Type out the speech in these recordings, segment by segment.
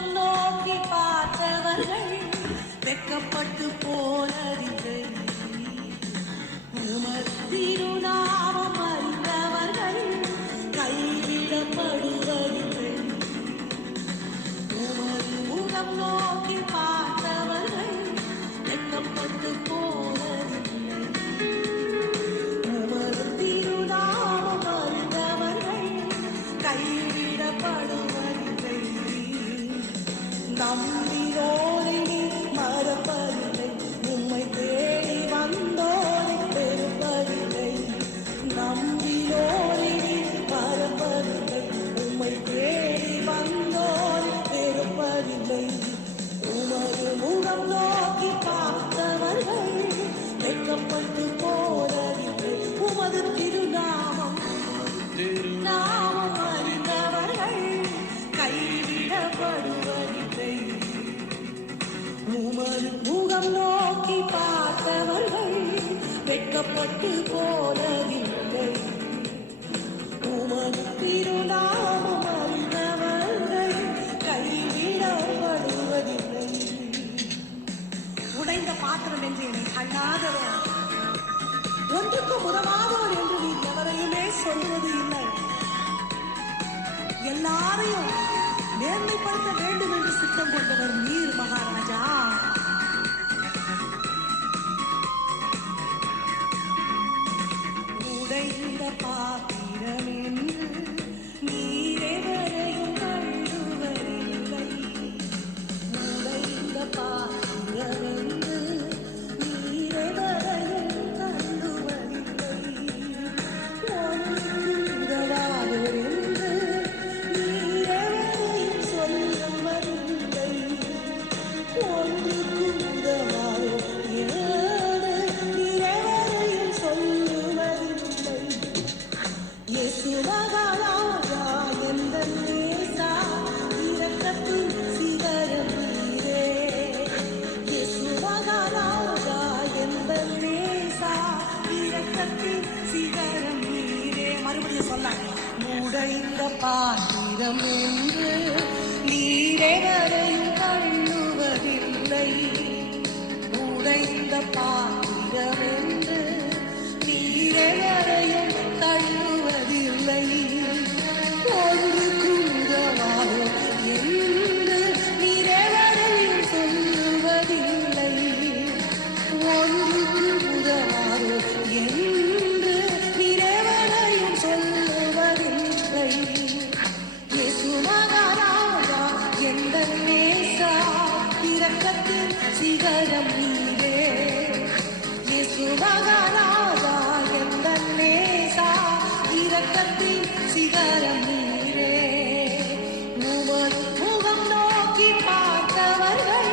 முகம் நோக்கி பார்த்தவர்கள் வெட்கப்பட்டு போனதில்லை. உமது திருநாமம் அறிந்தவர்கள் கைவிடப்படுவதில்லை. உமது முகம் நோக்கி பார்த்தவர்கள் வெட்கப்பட்டு போனதில்லை. உமது திருநாமம் அறிந்தவர்கள் கைவிடப்படுவதில்லை. நம்பினோரை மறப்பதில்லை. உம்மை தேடி வந்தோரை பெறுவதில்லை. நம்பினோரை மறப்பதில்லை. உம்மை தேடி வந்தோரை பெறுவதில்லை. உமது முகம் நோக்கி பார்த்தவர்கள் வெட்கப்பட்டு போனதில்லை. உமது திருநாமம் நாமம் அறிந்தவர்கள் கைவிடப்படுவதில்லை. உமது முகம் நோக்கி பார்த்தவர்கள் வெட்கப்பட்டு போனதில்லை. உமது திருநாமம் அறிந்தவர்கள் கைவிடப்படுவதில்லை. உடைந்த பாத்திரம் என்று என்னை கண்ணாதவர், ஒன்றுக்கும் உதவாதவர் என்று நீ எவரையுமே சொல்வது இல்லை. எல்லாரையும் நேர்மைப்படுத்த வேண்டும் என்று சித்தம் கொண்டவர் நீர் மகாராஜா. உடைந்த பாத்திரம் என்று நீரெவரையும் கழுவதில்லை. உடைந்த பாத்திரம் என்று நீரெவரையும் கழுவதில்லை. ஒன்றுக்கும் உதவாதவர் என்று நீரெவரையும் சொல்லுவதில்லை. ஒன்றுக்கும் உதவாதவர் என்று நீரெவரையும் சொல்லுவதில்லை. இயேசு மகாராஜா எந்தன் நேசா, இரக்கத்தின் சிகரம் நீரே. இயேசு மகாராஜா எந்தன் நேசா, இரக்கத்தின் சிகரம் நீரே. மறுபடியும் சொல்ல, உடைந்த பாத்திரம் என்று நீரெவரையும் கழுவதில்லை. உடைந்த பாத்திரம் என்று நீரெவரையும் கழுவதில்லை. ஒன்றுக்கும் உதவாதோ என்று நீரெவரையும் சொல்லுவதில்லை. ஒன்றுக்கும் உதவாதோ என்று நீரெவரையும் சொல்லுவதில்லை. இயேசு மகாராஜா எந்தன் நேசா, இரக்கத்தின் சிகரம் நீரே. இயேசு மகாராஜா எந்தன் நேசா, இரக்கத்தின் சிகரம் நீரே. உமது முகம் நோக்கி பார்த்தவர்கள்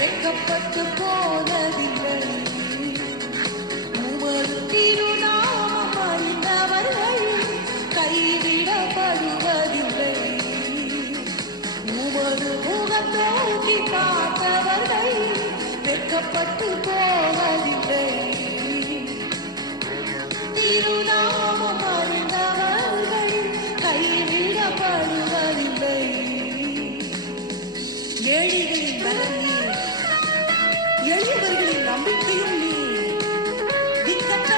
வெட்கப்பட்டு போனதில்லை. உமது திருநாமம் அறிந்தவர்கள் கைவிடப்படுவதில்லை. உமது முகம் நோக்கி பார்த்தவர்கள் வெட்கப்பட்டு போவதில்லை. திருநாமம் அறிந்தவர்கள் கைவிடப்படுவதில்லை. ஏழைகளின் பலன் நீர், எளியவர்களின் நம்பிக்கையும் நீர், திக்கற்ற